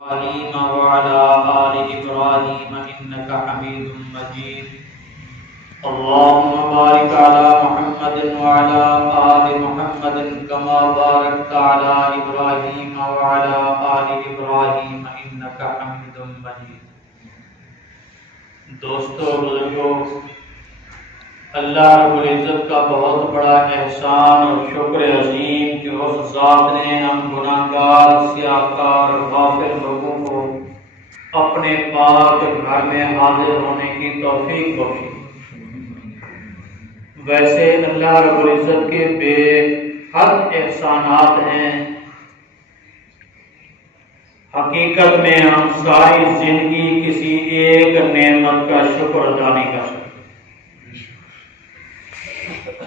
इब्राहीम वअला आलि इब्राहीम इन्नका हमीदुम मजीद। अल्लाहुम्मा बारिक अला मुहम्मदिन वअला आलि मुहम्मदिन कमा बारकता अला इब्राहीम वअला आलि इब्राहीम इन्नका हमीदुम मजीद। दोस्तों, बुजुर्गों, अल्लाह रब्बुल इज्जत का बहुत बड़ा एहसान और शुक्र अजीम कि उस ज़ात ने हम गुनाहगार, सियाहकार, गाफिल लोगों को अपने पाक घर में हाजिर होने की तौफीक बख्शी। वैसे अल्लाह रब्बुल इज्जत के बेहद एहसानात हैं। हकीकत में हम सारी जिंदगी किसी एक नेमत का शुक्र अदा नहीं कर सकते।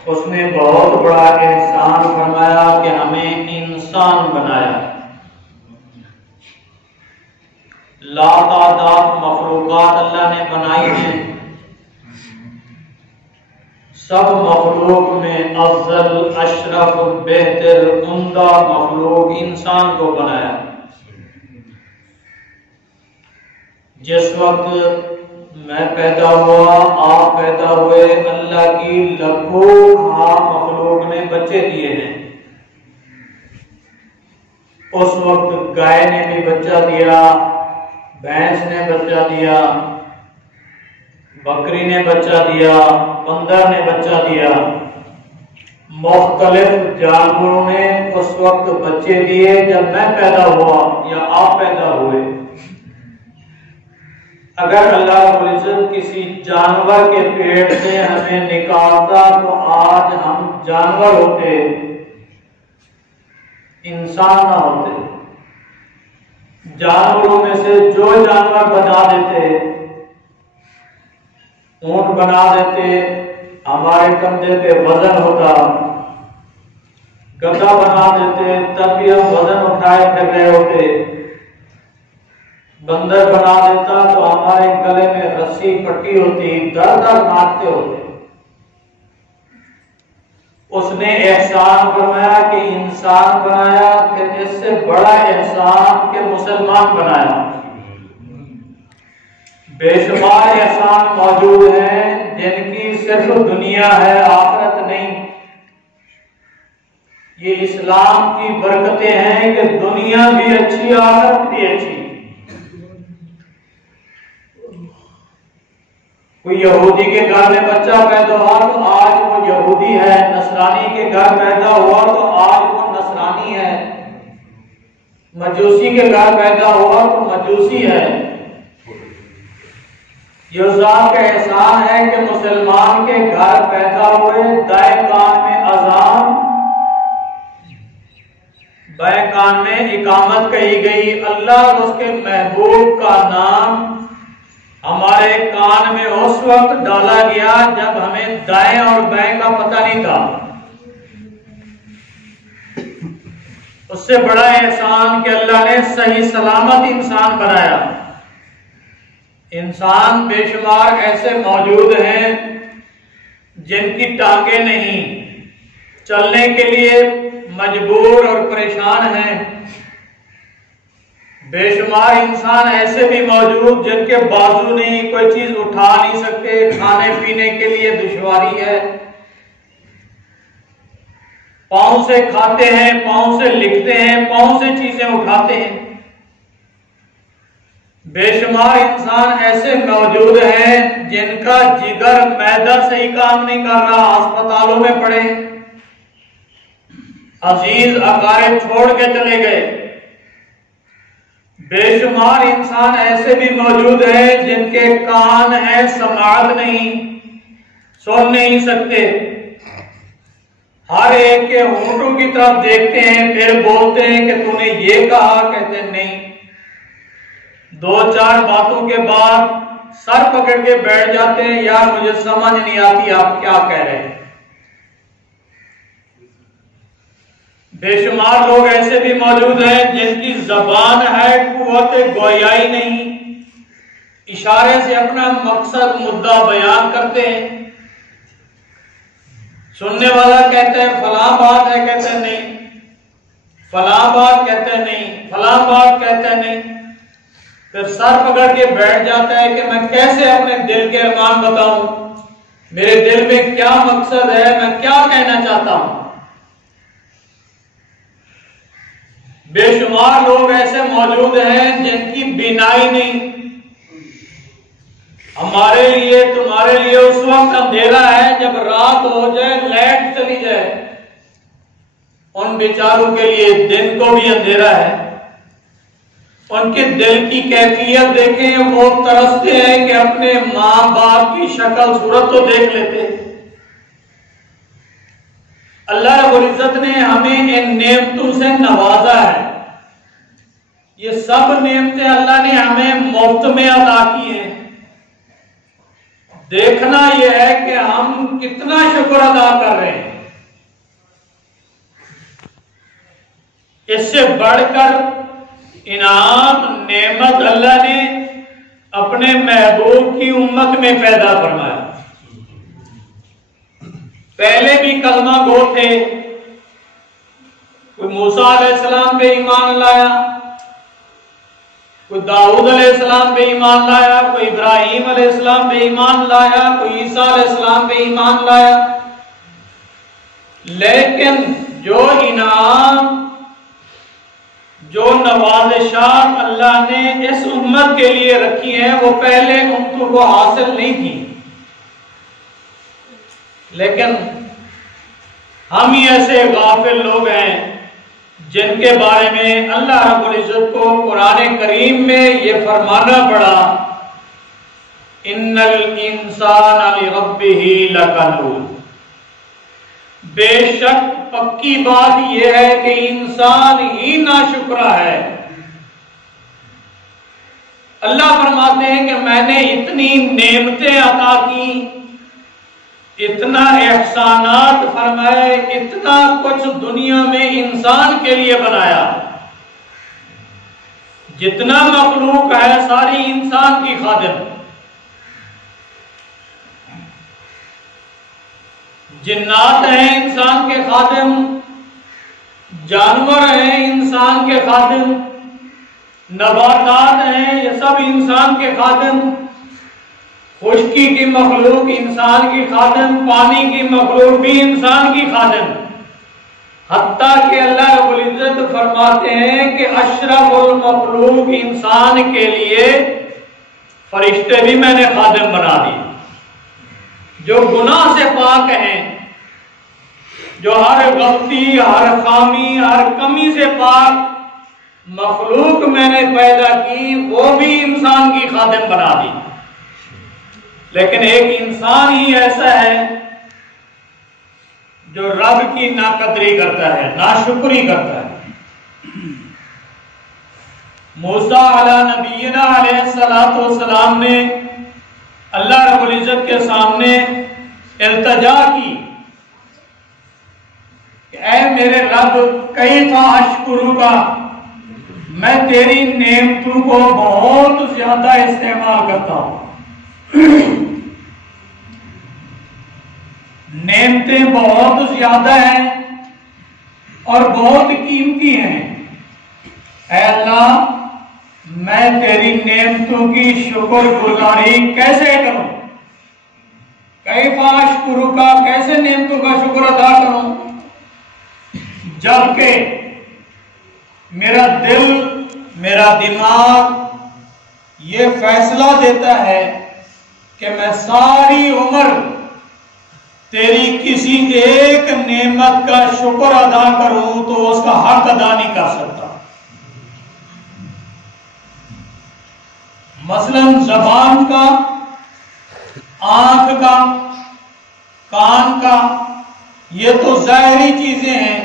उसने बहुत बड़ा एहसान फरमाया कि हमें इंसान बनाया। लातादाद मखलूकात अल्लाह ने बनाई हैं। सब मखलूक में अफजल, अशरफ, बेहतर, उम्दा मखलूक इंसान को बनाया। जिस वक्त मैं पैदा हुआ, आप पैदा हुए, अल्लाह की लाखों मखलूक ने बच्चे दिए हैं। उस वक्त गाय ने भी बच्चा दिया, भैंस ने बच्चा दिया, बकरी ने बच्चा दिया, बंदर ने बच्चा दिया। मुख्तलिफ जानवरों ने उस वक्त बच्चे दिए जब मैं पैदा हुआ या आप पैदा हुए। अगर अल्लाह रब्बुल इज्जत किसी जानवर के पेट से हमें निकालता तो आज हम जानवर होते, इंसान ना होते। जानवरों में से जो जानवर बना देते, ऊंट बना देते, हमारे कंधे पे वजन होता। गधा बना देते तब भी हम वजन उठाए फिर रहे होते। बंदर बना देता तो हमारे गले में रस्सी पट्टी होती, दर दर काटते होते। उसने एहसान फरमाया कि इंसान बनाया, फिर इससे बड़ा एहसान कि मुसलमान बनाया। बेशुमार एहसान मौजूद हैं जिनकी सिर्फ दुनिया है, आखिरत नहीं। ये इस्लाम की बरकतें हैं कि दुनिया भी अच्छी, आखिरत भी अच्छी। कोई यहूदी के घर में बच्चा पैदा हुआ तो आज वो यहूदी है, नसरानी के घर पैदा हुआ तो आज वो नसरानी है, मजूसी के घर पैदा हुआ तो मजूसी है। यूज़ाम का एहसान है कि मुसलमान के घर पैदा हुए, दाएं कान में अजान, बाएं कान में इकामत कही गई। अल्लाह और उसके महबूब का नाम हमारे कान में उस वक्त डाला गया जब हमें दाएं और बाएं का पता नहीं था। उससे बड़ा एहसान कि अल्लाह ने सही सलामत इंसान बनाया। इंसान बेशुमार ऐसे मौजूद हैं जिनकी टांगे नहीं, चलने के लिए मजबूर और परेशान हैं। बेशुमार इंसान ऐसे भी मौजूद जिनके बाजू नहीं, कोई चीज उठा नहीं सकते, खाने पीने के लिए दुश्वारी है। पांव से खाते हैं, पांव से लिखते हैं, पांव से चीजें उठाते हैं। बेशुमार इंसान ऐसे मौजूद हैं जिनका जिगर मैदा से ही काम नहीं कर रहा, अस्पतालों में पड़े, अजीज अकारे छोड़ के चले गए। बेशुमार इंसान ऐसे भी मौजूद हैं जिनके कान हैं, समाअत नहीं, सुन नहीं सकते। हर एक के होंठों की तरफ देखते हैं, फिर बोलते हैं कि तूने ये कहा, कहते हैं नहीं। दो चार बातों के बाद सर पकड़ के बैठ जाते हैं, यार मुझे समझ नहीं आती आप क्या कह रहे हैं। बेशुमार लोग ऐसे भी मौजूद हैं जिनकी जबान है, कुव्वत गोयाई नहीं, इशारे से अपना मकसद मुद्दा बयान करते हैं। सुनने वाला कहते हैं फलां बात है, कहते हैं नहीं, फलां बात कहते हैं नहीं, फलां बात कहते हैं नहीं। फिर सर पकड़ के बैठ जाता है कि मैं कैसे अपने दिल के अरमान बताऊं, मेरे दिल में क्या मकसद है, मैं क्या कहना चाहता हूं। बेशुमार लोग ऐसे मौजूद हैं जिनकी बीनाई नहीं। हमारे लिए तुम्हारे लिए उस वक्त अंधेरा है जब रात हो जाए, लाइट चली जाए। उन बेचारों के लिए दिन को भी अंधेरा है। उनके दिल की कैफियत देखें, वो तरसते हैं कि अपने मां बाप की शक्ल सूरत तो देख लेते। अल्लाह रब्बुल इज्जत ने हमें इन नेमतों से नवाजा है। ये सब नेमतें अल्लाह ने हमें मुफ्त में अता की हैं। देखना यह है कि हम कितना शुक्र अदा कर रहे हैं। इससे बढ़कर इनाम नेमत अल्लाह ने अपने महबूब की उम्मत में पैदा फरमाया। पहले भी कलमा गो थे। कोई मूसा अलैहिस्सलाम पे ईमान लाया, कोई दाऊद अलैहिस्सलाम पे ईमान लाया, कोई इब्राहिम अलैहिस्सलाम पे ईमान लाया, कोई ईसा अलैहिस्सलाम पे ईमान लाया। लेकिन जो इनाम, जो नवाज़िशात अल्लाह ने इस उम्मत के लिए रखी हैं, वो पहले उम्मतों को हासिल नहीं थी। लेकिन हम ही ऐसे गाफिल लोग हैं जिनके बारे में अल्लाह रब्बुल इज्जत को कुरान करीम में ये फरमाना पड़ा, इन्नल इंसान लिरब्बिही लकनूद। बेशक पक्की बात यह है कि इंसान ही नाशुक्रा है। अल्लाह फरमाते हैं कि मैंने इतनी नेमतें अता की, इतना एहसानात फरमाए, इतना कुछ दुनिया में इंसान के लिए बनाया। जितना मखलूक है सारी इंसान की खादिम। जिन्नात हैं इंसान के खादिम, जानवर हैं इंसान के खादिम, नबातात हैं ये सब इंसान के खादिम, खुश्की की मखलूक इंसान की खादिम, पानी की मखलूक भी इंसान की खादिम। हत्ता कि अल्लाह रब्बुल इज्जत फरमाते हैं कि अशरफुल मखलूक इंसान के लिए फरिश्ते भी मैंने खादिम बना दिए, जो गुनाह से पाक हैं, जो हर गलती, हर खामी, हर कमी से पाक मखलूक मैंने पैदा की, वो भी इंसान की खादिम बना दी। लेकिन एक इंसान ही ऐसा है जो रब की नाकदरी करता है, नाशुक्री करता है। मूसा अला नबीना अलैहिस्सलातु वस्सलाम ने अल्लाह रब्बुल इज्जत के सामने इल्तिजा की, ऐ मेरे रब कैफा अशकुरुका, मैं तेरी नेमतों को बहुत ज्यादा इस्तेमाल करता हूं। नेमतें बहुत ज्यादा हैं और बहुत कीमती हैं। ऐ अल्लाह, मैं तेरी नेमतों की शुक्रगुजारी कैसे करूं? कैफा अशकुरुका, कैसे नेमतों का शुक्र अदा करूं जबकि मेरा दिल, मेरा दिमाग ये फैसला देता है कि मैं सारी उम्र तेरी किसी एक नेमत का शुक्र अदा करूं तो उसका हक अदा नहीं कर सकता। मसलन जबान का, आंख का, कान का, ये तो जाहिरी चीजें हैं।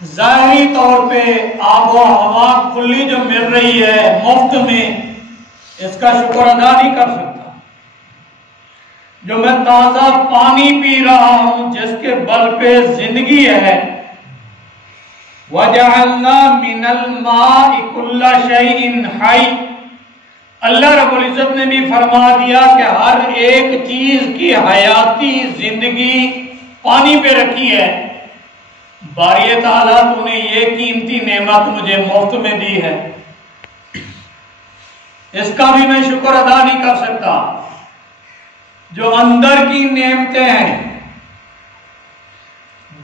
जाहिरी तौर पे आबो हवा खुली जो मिल रही है मुफ्त में, इसका शुक्र अदा नहीं कर सकता। जो मैं ताजा पानी पी रहा हूं जिसके बल पे जिंदगी है, वजअलना मिनल माइ कुल्ला शैइन हई, अल्लाह रब्बुल इज्जत ने भी फरमा दिया कि हर एक चीज की हयाती जिंदगी पानी पे रखी है। बारी ताला तूने ये कीमती नेमत मुझे मुफ्त में दी है। इसका भी मैं शुक्र अदा नहीं कर सकता। जो अंदर की नेमतें हैं,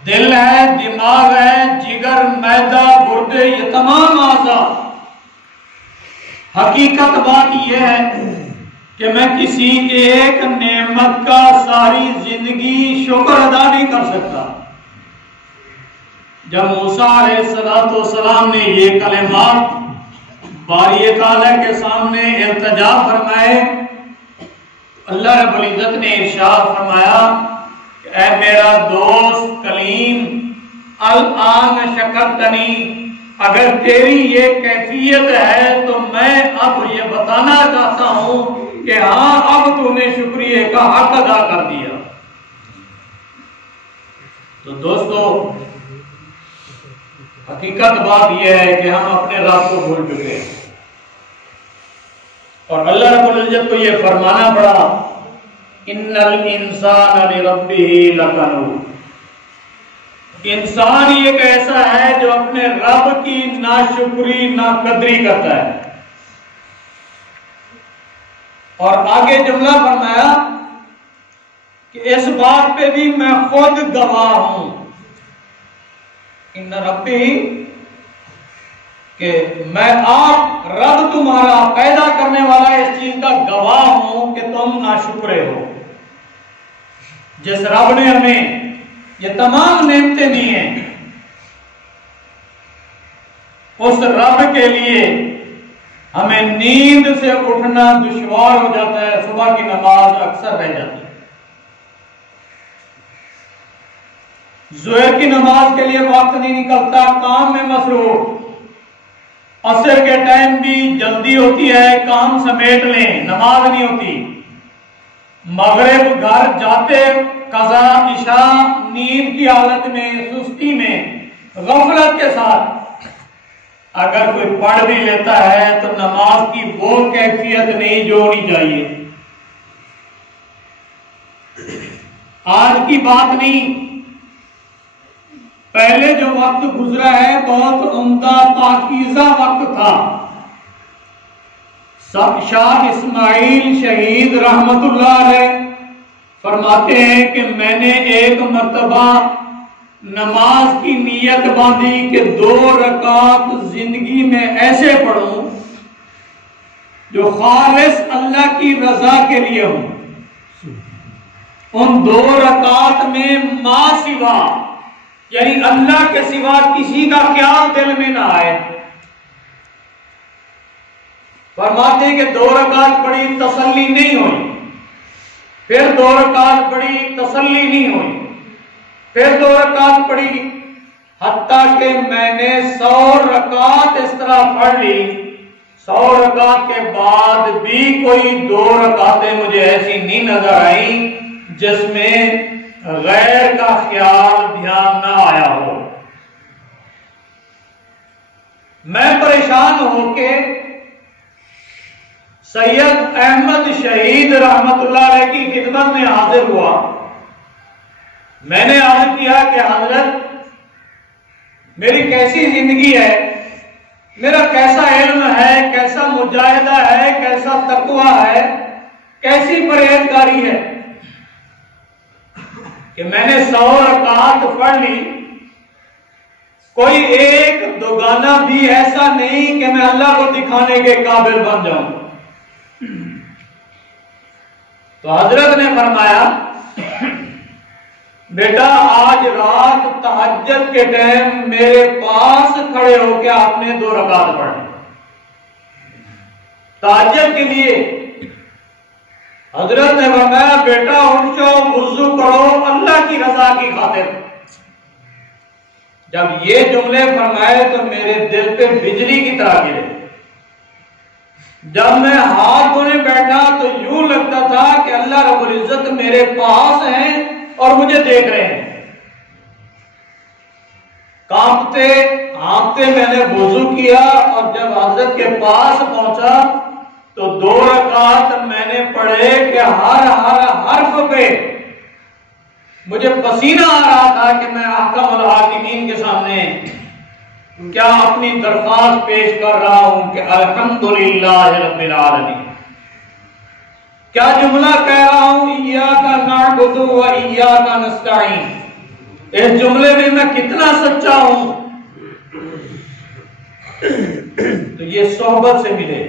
दिल है, दिमाग है, जिगर, मैदा, गुर्दे, ये तमाम आज़ा, हकीकत बात यह है कि मैं किसी एक नेमत का सारी जिंदगी शुक्र अदा नहीं कर सकता। जब मूसा अलैहिस्सलाम ने ये कलिमात बारी ताला के सामने इल्तिजा फरमाए, अल्लाह रब्बुल इज्जत ने इरशाद फरमाया, ऐ मेरा दोस्त कलीम, अल आन शकरतनी, अगर तेरी ये कैफियत है तो मैं अब ये बताना चाहता हूं कि हाँ, अब तूने शुक्रिया का हक अदा कर दिया। तो दोस्तों, हकीकत बात यह है कि हम अपने रब को भूल चुके हैं और अल्लाह रब्बुल इज्जत को यह फरमाना पड़ा, इन्नल इंसान लिरब्बिही लकनूद। इंसान एक ऐसा है जो अपने रब की नाशुक्री नाकदरी करता है। और आगे जुमला फरमाया कि इस बात पे भी मैं खुद गवाह हूं, इन रब्बी, कि मैं आप रब तुम्हारा पैदा करने वाला इस चीज का गवाह हूं कि तुम नाशुक्रे हो। जिस रब ने हमें ये तमाम नेमतें दी हैं, उस रब के लिए हमें नींद से उठना दुश्वार हो जाता है, सुबह की नमाज अक्सर रह जाती है, ज़ोहर की नमाज के लिए वक्त नहीं निकलता, काम में मसरूफ, असर के टाइम भी जल्दी होती है, काम समेट लें, नमाज नहीं होती, मगरिब घर जाते कज़ा इशा नींद की हालत में, सुस्ती में, गफलत के साथ अगर कोई पढ़ भी लेता है तो नमाज की वो कैफियत नहीं जो होनी चाहिए। आज की बात नहीं, पहले जो वक्त गुजरा है बहुत उम्दा पाकीज़ा वक्त था। शाह इस्माइल शहीद रहमतुल्लाह अलैह फरमाते हैं कि मैंने एक मर्तबा नमाज की नीयत बांधी कि 2 रकात जिंदगी में ऐसे पढ़ूं जो खालिस अल्लाह की रजा के लिए हो। उन 2 रकात में मां सिवा, यानी अल्लाह के सिवा किसी का ख्याल दिल में ना आए। फरमाते हैं कि 2 रकात पढ़ी, तसल्ली नहीं हुई, फिर 2 रकात पढ़ी, तसल्ली नहीं हुई, फिर 2 रकात पढ़ी, हत्ता कि मैंने 100 रकात इस तरह पढ़ ली। 100 रकात के बाद भी कोई 2 रकातें मुझे ऐसी नहीं नजर आई जिसमें गैर का ख्याल ध्यान ना आया हो। मैं परेशान होके सैयद अहमद शहीद रहमतुल्लाह अलैह की खिदमत में हाजिर हुआ। मैंने अर्ज किया कि हजरत, मेरी कैसी जिंदगी है, मेरा कैसा इल्म है, कैसा मुजाहिदा है, कैसा तकवा है, कैसी परहेजगारी है कि मैंने 100 रकात पढ़ ली, कोई एक दोगाना भी ऐसा नहीं कि मैं अल्लाह को दिखाने के काबिल बन जाऊं। तो हजरत ने फरमाया, बेटा आज रात तहज्जुद के टाइम मेरे पास खड़े होकर आपने 2 रकात पढ़ी तहज्जुद के लिए। हजरत ने फरमाया, बेटा उठ जाओ, वुज़ू करो अल्लाह की रजा की खातिर। जब ये जुमले फरमाए तो मेरे दिल पे बिजली की तरह गिरे। जब मैं हाथ धोने बैठा तो यूं लगता था कि अल्लाह रब्बुल इज्जत मेरे पास हैं और मुझे देख रहे हैं। कांपते हाँफते मैंने वुज़ू किया और जब हज़रत के पास पहुंचा तो 2 रकात मैंने पढ़े कि हर हर्फ पे मुझे पसीना आ रहा था कि मैं अहकामुल हाकिमीन के सामने क्या अपनी दरख्वास्त पेश कर रहा हूं कि अल्हम्दुलिल्लाह रब्बिल आलमीन। क्या जुमला कह रहा हूं इय्याका नअबुदु व इय्याका नस्तईन। इस जुमले में मैं कितना सच्चा हूं, तो ये सोहबत से मिले।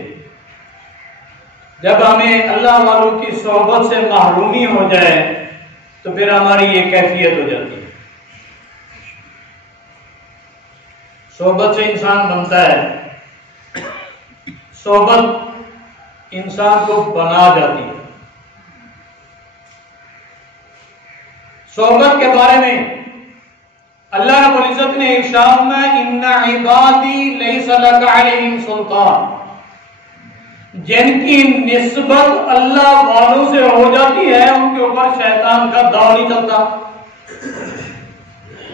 जब हमें अल्लाह वालों की सोहबत से महरूमी हो जाए तो फिर हमारी ये कैफियत हो जाती है। सोहबत से इंसान बनता है, सोहबत इंसान को बना जाती है। सोहबत के बारे में अल्लाह रब्बुल इज्जत ने इरशाद में इन्ना इबादी लैसा लका अलैहिम सुल्तान, जिनकी निस्बत अल्लाह वालों से हो जाती है उनके ऊपर शैतान का दौर नहीं चलता।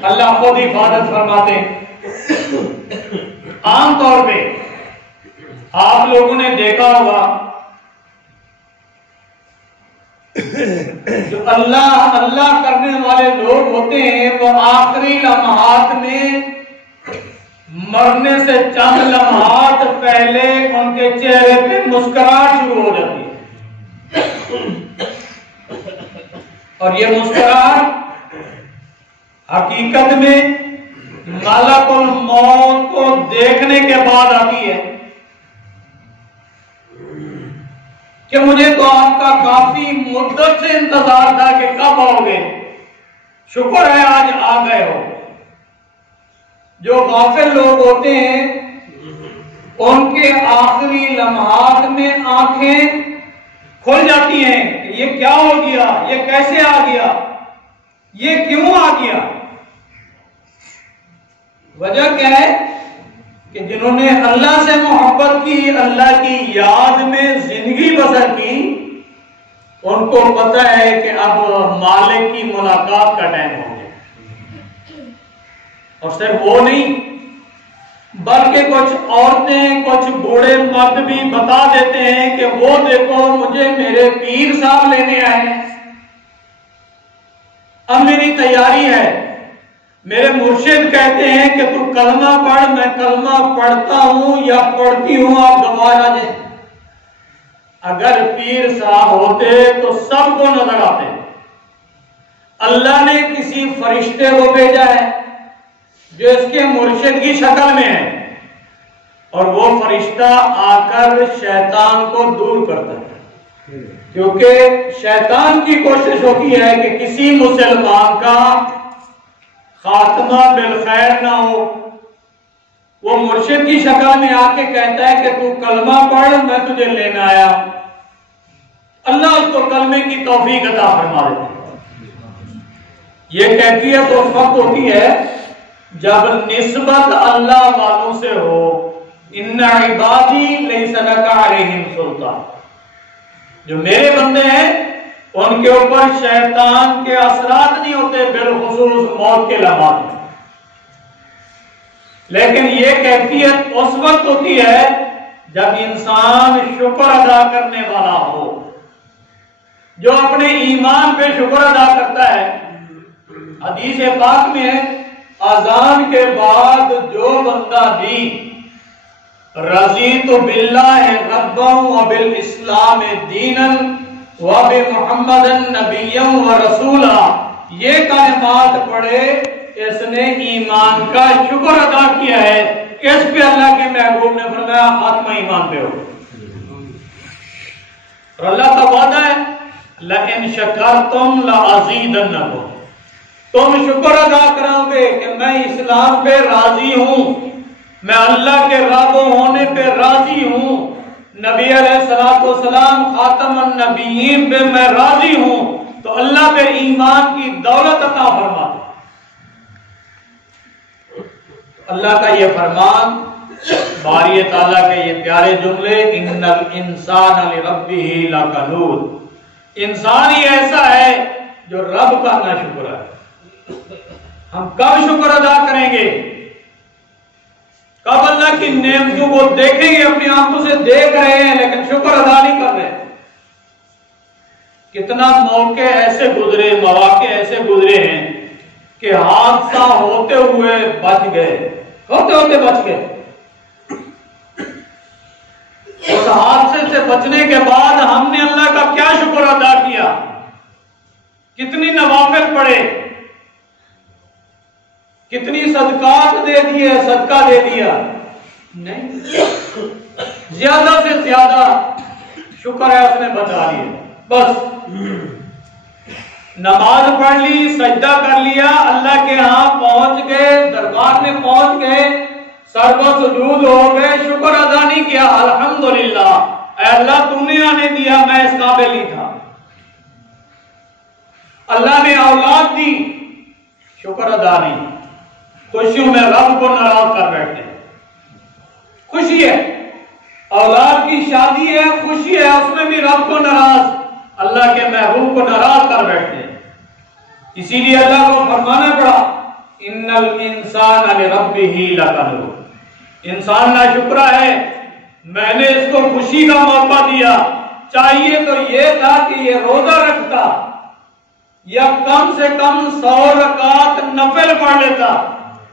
अल्लाह खुद हिफाजत फरमाते हैं। आमतौर पे आप लोगों ने देखा होगा जो अल्लाह अल्लाह करने वाले लोग होते हैं वो आखिरी लम्हात में मरने से चंद लम्हात पहले उनके चेहरे पे मुस्कुराहट शुरू हो जाती है। और ये मुस्कुराहट हकीकत में मलकुल मौत को देखने के बाद आती है कि मुझे तो आपका काफी मुद्दत से इंतजार था कि कब आओगे, शुक्र है आज आ गए हो। जो गाफिल लोग होते हैं उनके आखिरी लम्हात में आंखें खुल जाती हैं कि ये क्या हो गया, ये कैसे आ गया, ये क्यों आ गया। वजह क्या है कि जिन्होंने अल्लाह से मोहब्बत की, अल्लाह की याद में जिंदगी बसर की, उनको पता है कि अब मालिक की मुलाकात का टाइम हो गया। और सिर्फ वो नहीं बल्कि कुछ औरतें, कुछ बूढ़े मर्द भी बता देते हैं कि वो देखो मुझे मेरे पीर साहब लेने आए हैं, अब मेरी तैयारी है। मेरे मुर्शिद कहते हैं कि तू कलमा पढ़, मैं कलमा पढ़ता हूं या पढ़ती हूं, आप गवाह आ जाए। अगर पीर साहब होते तो सबको नजर आते। अल्लाह ने किसी फरिश्ते को भेजा है जो इसके मुर्शिद की शक्ल में है, और वो फरिश्ता आकर शैतान को दूर करता है। क्योंकि शैतान की कोशिश होती है कि किसी मुसलमान का खात्मा बिल खैर ना हो। वो मुर्शिद की शक्ल में आके कहता है कि तू कलमा पढ़, मैं तुझे लेने आया। अल्लाह उसको कलमे की तौफीक अता फरमा देता है। ये कैफियत उस वक्त होती है जब निस्बत अल्लाह वालों से हो। इन्ना इबादी लैसा लका अलैहिम सुल्तान, जो मेरे बंदे हैं उनके ऊपर शैतान के असरात नहीं होते, बिलखुसूस मौत के लम्हात में। लेकिन ये कैफियत उस वक्त होती है जब इंसान शुक्र अदा करने वाला हो। जो अपने ईमान पे शुक्र अदा करता है, हदीस पाक में अजान के बाद जो बंदा भी रज़ीतु बिल्लाहि रब्बन व बिल इस्लाम दीनन व बि मुहम्मदन नबिय्यन व रसूला, ये कलिमात पढ़े, इसने ईमान का शुक्र अदा किया है। इस पे अल्लाह के महबूब ने फरमाया खात्मा ईमान पे हो। और अल्लाह का वादा है लइन शकरतुम लअज़ीदन्नकुम, तुम शुक्र अदा करोगे कि मैं इस्लाम पे राजी हूं, मैं अल्लाह के राज़ो होने पे राजी हूं, नबी अलैहिस्सलाम खातमुन नबिय्यीन पे मैं राजी हूं, तो अल्लाह पे ईमान की दौलत अता फरमा दे। अल्लाह का ये फरमान, बारी ताला के ये प्यारे जुमले, इन्नल इंसान लिरब्बिही लकनूद, इंसान ही ऐसा है जो रब का नाशुक्र है। हम कब शुक्र अदा करेंगे? कब अल्लाह की नेमतों को देखेंगे, अपनी आंखों से देख रहे हैं लेकिन शुक्र अदा नहीं कर रहे। कितना मौके ऐसे गुजरे, मौके ऐसे गुजरे हैं कि हादसा होते हुए बच गए, होते होते बच गए। उस हादसे से बचने के बाद हमने अल्लाह का क्या शुक्र अदा किया, कितनी नवाफिल पढ़े, कितनी सदकात दे दिए, सदका दे दिया। नहीं, ज्यादा से ज्यादा शुक्र है उसने बचा लिया। बस नमाज पढ़ ली, सजदा कर लिया, अल्लाह के यहां पहुंच गए, दरबार में पहुंच गए, सर्व सुजूद हो गए, शुक्र अदा नहीं किया अल्हम्दुलिल्लाह, अल्लाह तूने आने दिया, मैं इस काबिल नहीं था। अल्लाह ने औलाद दी, शुक्र अदा नहीं, खुशियों में रब को नाराज कर बैठे। खुशी है, औलाद की शादी है, खुशी है, उसमें भी रब को नाराज, अल्लाह के महबूब को नाराज कर बैठे। इसीलिए अल्लाह को फरमाना पड़ा, इन्नल इंसान लिरब्बिही लकनूद, इंसान नाशुक्रा है, मैंने इसको खुशी का मौका दिया। चाहिए तो यह था कि ये रोजा रखता या कम से कम 100 रकात नफल पढ़ लेता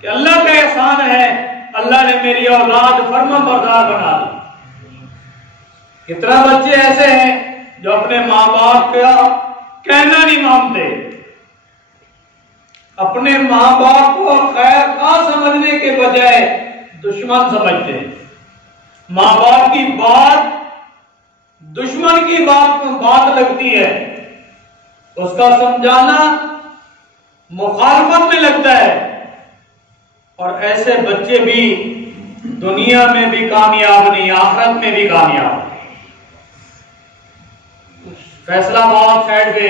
कि अल्लाह का एहसान है, अल्लाह ने मेरी औलाद फरमाबरदार बना दी। कितना बच्चे ऐसे हैं जो अपने माँ बाप का कहना नहीं मानते, अपने माँ बाप को खैर खा समझने के बजाय दुश्मन समझते हैं। माँ बाप की बात दुश्मन की बात लगती है, उसका समझाना मुखालफत में लगता है। और ऐसे बच्चे भी दुनिया में भी कामयाब नहीं, आखिरत में भी कामयाब। फैसलाबाद साइड पे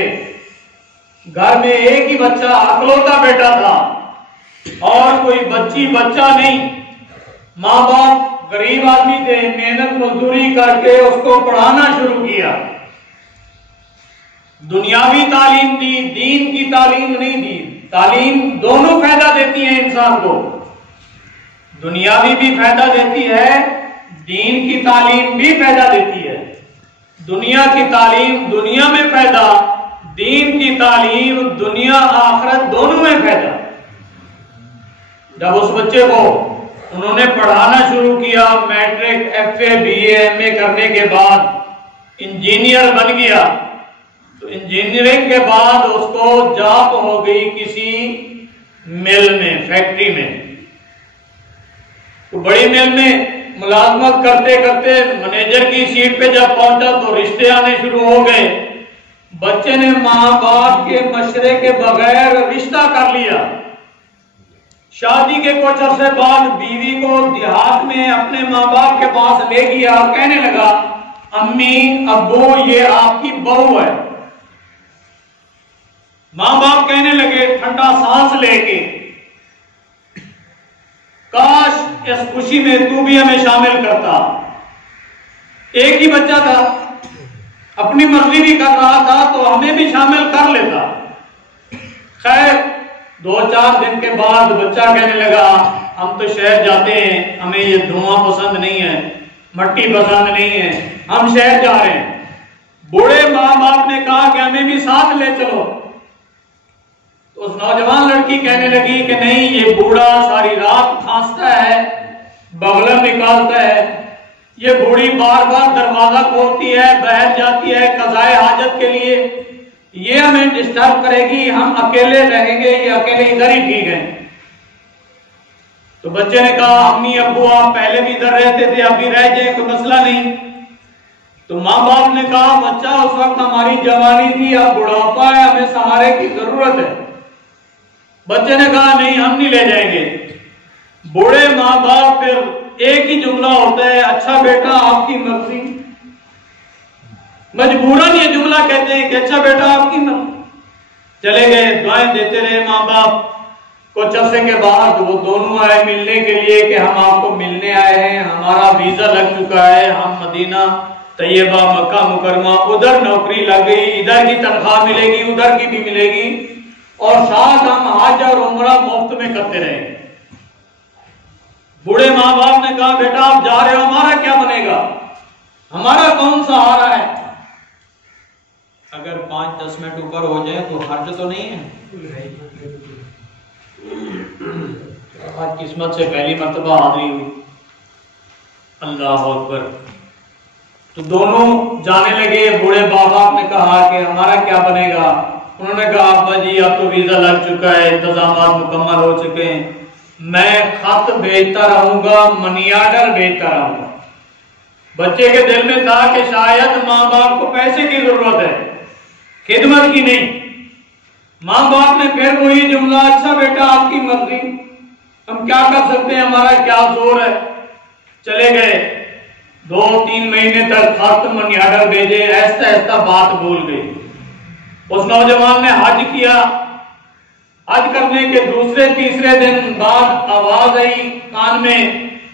घर में एक ही बच्चा, अकलौता बेटा था और कोई बच्चा नहीं। माँ बाप गरीब आदमी थे, मेहनत मजदूरी करके उसको पढ़ाना शुरू किया, दुनियावी तालीम दी, दीन की तालीम नहीं दी। तालीम दोनों फायदा देती है इंसान को, दुनियावी भी फायदा देती है, दीन की तालीम भी फायदा देती है। दुनिया की तालीम दुनिया में फायदा, दीन की तालीम दुनिया आखिरत दोनों में फायदा। जब उस बच्चे को उन्होंने पढ़ाना शुरू किया, मैट्रिक, FA, BA, MA करने के बाद इंजीनियर बन गया, तो इंजीनियरिंग के बाद उसको जॉब हो गई किसी मिल में, फैक्ट्री में। तो बड़ी मिल में मुलाजमत करते करते मैनेजर की सीट पे जब पहुंचा तो रिश्ते आने शुरू हो गए। बच्चे ने माँ बाप के मशवरे के बगैर रिश्ता कर लिया। शादी के कुछ अरसे बाद बीवी को देहात में अपने माँ बाप के पास ले गया, कहने लगा, अम्मी अब्बू ये आपकी बहू है। माँ बाप कहने लगे ठंडा सांस लेके, काश इस खुशी में तू भी हमें शामिल करता। एक ही बच्चा था, अपनी मर्जी भी कर रहा था तो हमें भी शामिल कर लेता। खैर 2-4 दिन के बाद बच्चा कहने लगा, हम तो शहर जाते हैं, हमें ये धुआं पसंद नहीं है, मट्टी पसंद नहीं है, हम शहर जा रहे हैं। बूढ़े माँ बाप ने कहा कि हमें भी साथ ले चलो। तो उस नौजवान लड़की कहने लगी कि नहीं, ये बूढ़ा सारी रात खांसता है, बगलम निकालता है, ये बूढ़ी बार बार दरवाजा खोलती है, बाहर जाती है कज़ाए हाजत के लिए, ये हमें डिस्टर्ब करेगी, हम अकेले रहेंगे, ये अकेले इधर ही ठीक है। तो बच्चे ने कहा, अम्मी अब्बू आप पहले भी इधर रहते थे, अभी रह जाए, कोई मसला नहीं। तो माँ बाप ने कहा, बच्चा उस वक्त हमारी जवानी थी, अब बुढ़ापा है, हमें सहारे की जरूरत है। बच्चे ने कहा, नहीं हम नहीं ले जाएंगे। बूढ़े माँ बाप फिर एक ही जुमला होता है, अच्छा बेटा आपकी मर्जी। मजबूरन ये जुमला कहते हैं कि अच्छा बेटा आपकी मर्जी। चले गए, दुआएं देते रहे माँ बाप। कुछ अरसे के बाद वो दोनों आए मिलने के लिए कि हम आपको मिलने आए हैं, हमारा वीजा लग चुका है, हम मदीना तैयबा मक्का मुकरमा, उधर नौकरी लग गई, इधर की तनख्वाह मिलेगी, उधर की भी मिलेगी, और साथ हम हज और उम्रा मुफ्त में करते रहेंगे। बूढ़े माँ बाप ने कहा, बेटा आप जा रहे हो, हमारा क्या बनेगा, हमारा कौन सहारा है। अगर 5-10 मिनट ऊपर हो जाए तो हर्ज तो नहीं है। आज किस्मत से पहली मर्तबा हाजिरी हुई। अल्लाह अकबर। तो दोनों जाने लगे। बूढ़े बाप ने कहा कि हमारा क्या बनेगा? उन्होंने कहा अब्बा जी अब तो वीजा लग चुका है, इंतजाम मुकम्मल हो चुके हैं, मैं खत भेजता रहूंगा, मनी ऑर्डर भेजता रहूंगा। बच्चे के दिल में था कि शायद माँ बाप को पैसे की जरूरत है, खिदमत की नहीं। माँ बाप ने फिर वही जुमला, अच्छा बेटा आपकी मर्जी, हम क्या कर सकते हैं, हमारा क्या जोर है। चले गए। 2-3 महीने तक खत मनी ऑर्डर भेजे, ऐसा ऐसा बात भूल गई। उस नौजवान ने हज किया। हज करने के दूसरे तीसरे दिन बाद आवाज आई कान में,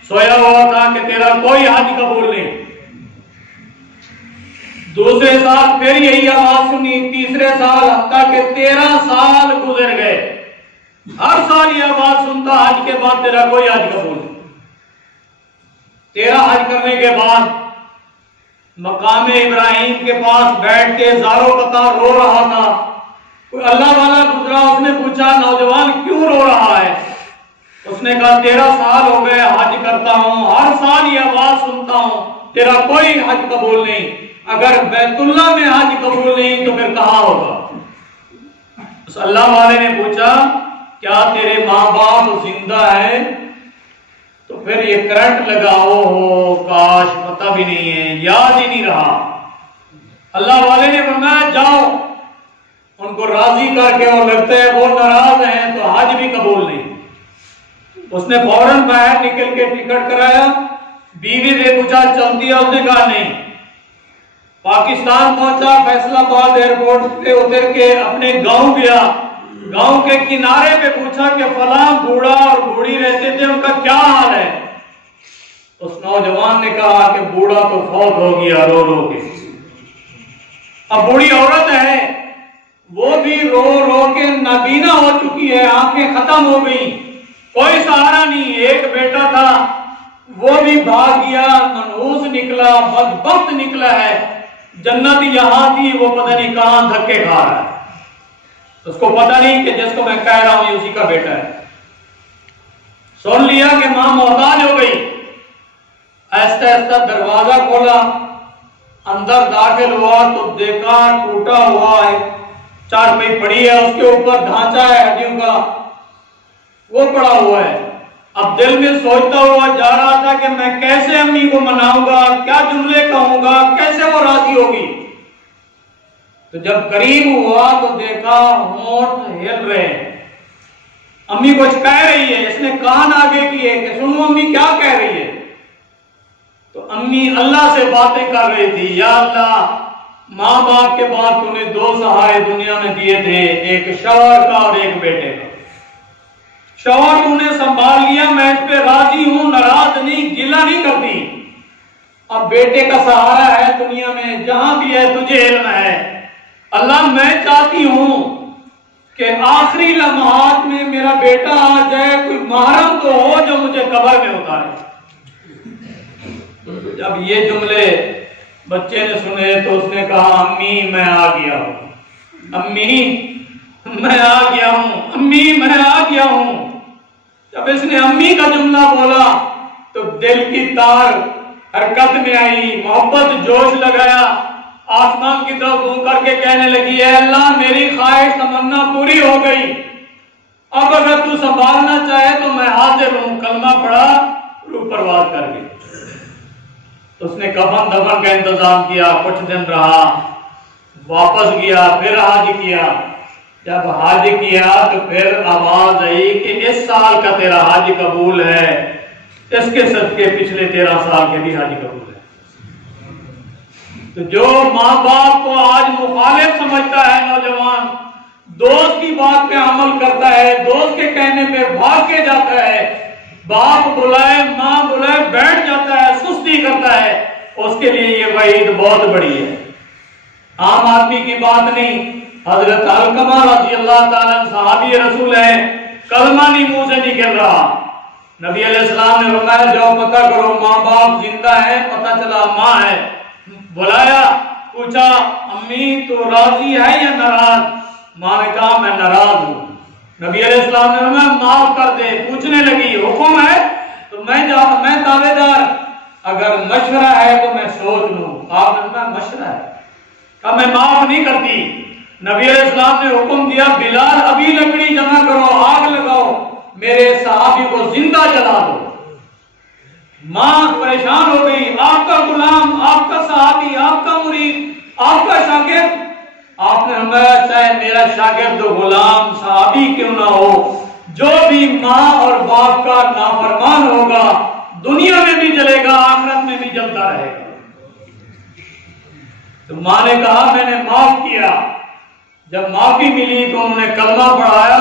सोया हुआ था कि तेरा कोई हज कबूल नहीं। दूसरे साल फिर यही आवाज सुनी, तीसरे साल, हत्ता के 13 साल गुजर गए। हर साल ये आवाज सुनता, हज के बाद तेरा कोई हज कबूल नहीं। 13 हज करने के बाद मकाम इब्राहिम के पास बैठ के ज़ारो कतार रो रहा था। कोई अल्लाह वाला गुजरा, उसने पूछा नौजवान क्यों रो रहा है? उसने कहा 13 साल हो गए हज करता हूं, हर साल ये आवाज सुनता हूं, तेरा कोई हज कबूल नहीं। अगर बैतुल्लाह में हज कबूल नहीं तो फिर कहां होगा? उस अल्लाह वाले ने पूछा क्या तेरे माँ बाप जिंदा है? तो फिर ये करंट लगा, हो काश पता भी नहीं है, याद ही नहीं रहा। अल्लाह वाले ने फरमाया जाओ उनको राजी करके, और लगता है वो नाराज हैं तो हज भी कबूल नहीं। उसने फौरन बाहर निकल के टिकट कराया। बीवी ने पूछा चलती है? उसने कहा नहीं। पाकिस्तान पहुंचा, फैसलाबाद एयरपोर्ट पे उतर के अपने गांव गया। गांव के किनारे पे पूछा कि फला बूढ़ा और बूढ़ी रहते थे, उनका क्या हाल है? उस नौजवान ने कहा कि बूढ़ा तो फौत हो गया रो रो के। अब बूढ़ी औरत है, वो भी रो रो के नाबीना हो चुकी है, आंखें खत्म हो गई, कोई सहारा नहीं। एक बेटा था वो भी भाग गया, मनहूस निकला, बदबख्त निकला है। जन्नत यहां थी, वो पता नहीं कहां धक्के खा रहा है। उसको पता नहीं कि जिसको मैं कह रहा हूं ये उसी का बेटा है। सुन लिया कि मां मोहताज हो गई। ऐसा ऐसा दरवाजा खोला, अंदर दाखिल हुआ तो देखा टूटा हुआ है, चारपाई पड़ी है, उसके ऊपर ढांचा है हड्डियों का, वो पड़ा हुआ है। अब दिल में सोचता हुआ जा रहा था कि मैं कैसे अम्मी को मनाऊंगा, क्या जुमले कहूंगा, कैसे वो राजी होगी। तो जब करीब हुआ तो देखा होंठ हिल रहे हैं, अम्मी कुछ कह रही है। इसने कान आगे किए कि सुनो अम्मी क्या कह रही है। तो अम्मी अल्लाह से बातें कर रही थी, या अल्लाह माँ बाप के बाद तूने 2 सहारे दुनिया में दिए थे, एक शौहर का और एक बेटे का। शौहर तूने संभाल लिया, मैं इस पे राजी हूं, नाराज नहीं, गिला नहीं करती। अब बेटे का सहारा है दुनिया में, जहां भी है तुझे इल्म है। अल्लाह मैं चाहती हूं कि आखिरी लम्हात में मेरा बेटा आ जाए, कोई महरम तो हो जो मुझे कब्र में उतारे। जब ये जुमले बच्चे ने सुने तो उसने कहा अम्मी मैं आ गया हूं, अम्मी मैं आ गया हूं, अम्मी मैं आ गया हूं। जब इसने अम्मी का जुमला बोला तो दिल की तार हरकत में आई, मोहब्बत जोश लगाया, आसमान की तरफ मुंह करके कहने लगी है अल्लाह मेरी ख्वाहिश तमन्ना पूरी हो गई, अब अगर तू संभालना चाहे तो मैं हाजिर हूं। कलमा पढ़ा, रूह परवाज कर गई। तो उसने कफन दफन का इंतजाम किया, कुछ दिन रहा, वापस गया, फिर हज किया। जब हज किया तो फिर आवाज आई कि इस साल का तेरा हज कबूल है, इसके सदके पिछले 13 साल के भी हज कबूल है। तो जो माँ बाप को आज मुखालिफ समझता है नौजवान, दोस्त की बात पे अमल करता है, दोस्त के कहने पे भाग के जाता है, बाप बुलाए माँ बुलाए बैठ जाता है, सुस्ती करता है, उसके लिए ये वईद बहुत बड़ी है, आम आदमी की बात नहीं। हजरत अलकमा रज़ी अल्लाह ताला सहाबी रसूल है, कलमा नहीं मुंह से निकल रहा। नबी अलैहिस्सलाम ने फरमाया जाओ पता करो माँ बाप जिंदा है, पता चला माँ है। बुलाया, पूछा अम्मी तो राजी है या नाराज? माँ ने कहा मैं नाराज हूं। नबी अलैहिस्सलाम ने फरमाया माफ कर दे। पूछने लगी हुक्म है तो मैं ताबेदार, अगर मशवरा है तो मैं सोच लूं। आपने फरमाया मशवरा है, अब मैं माफ नहीं करती। नबी अलैहिस्सलाम ने हुक्म दिया बिलाल अभी लकड़ी जमा करो, आग लगाओ, मेरे सहाबी को जिंदा जला दो। मां परेशान हो गई, आपका गुलाम, आपका सहाबी, आपका मुरीद, आपका शागिर्द। आपने हमें चाहे मेरा शागिर्द गुलाम सहाबी क्यों ना हो, जो भी मां और बाप का नाफरमान होगा दुनिया में भी जलेगा, आखिरत में भी जलता रहेगा। तो मां ने कहा मैंने माफ किया। जब माफी मिली तो उन्होंने कलमा पढ़ाया,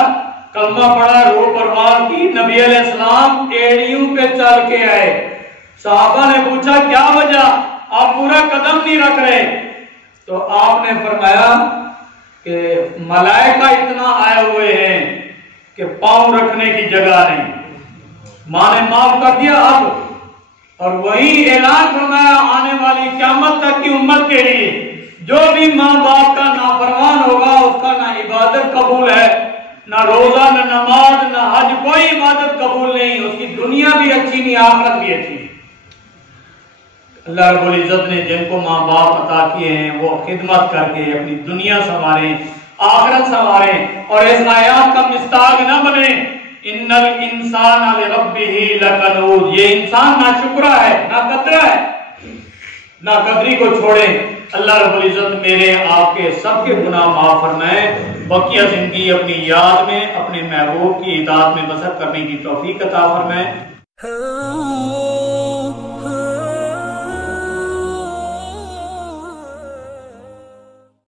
कलमा पढ़ा, रो परवार की। नबी अलैहिस्सलाम एड़ियों पे चल के आए। सहाबा ने पूछा क्या वजह, आप पूरा कदम नहीं रख रहे? तो आपने फरमाया कि मलाइका इतना आए हुए हैं कि पांव रखने की जगह नहीं। मां ने माफ कर दिया अब, और वही ऐलान फरमाया आने वाली क़यामत तक की उम्मत के लिए, जो भी मां बाप का नाफरमान होगा उसका ना इबादत कबूल है, ना रोजा, ना नमाज, ना हज, कोई इबादत कबूल नहीं। उसकी दुनिया भी अच्छी नहीं, आखिरत भी अच्छी। अल्लाह रब्बुल इज्जत ने जिनको माँ बाप अता किए हैं वो खिदमत करके अपनी दुनिया संवारें, आखिरत संवारें, और इस आयात का मिस्ताक न बने। इन्नल इंसान लिरब्बिही लकनूद, ये इंसान ना शुक्रा है, ना कदरा है, ना कदरी को छोड़े। अल्लाह रब्बुल इज्जत मेरे आपके सबके गुनाह माफ फरमाए, बकिया जिंदगी अपनी याद में अपने महबूब की इताअत में बसर करने की तौफीक अता फरमाए।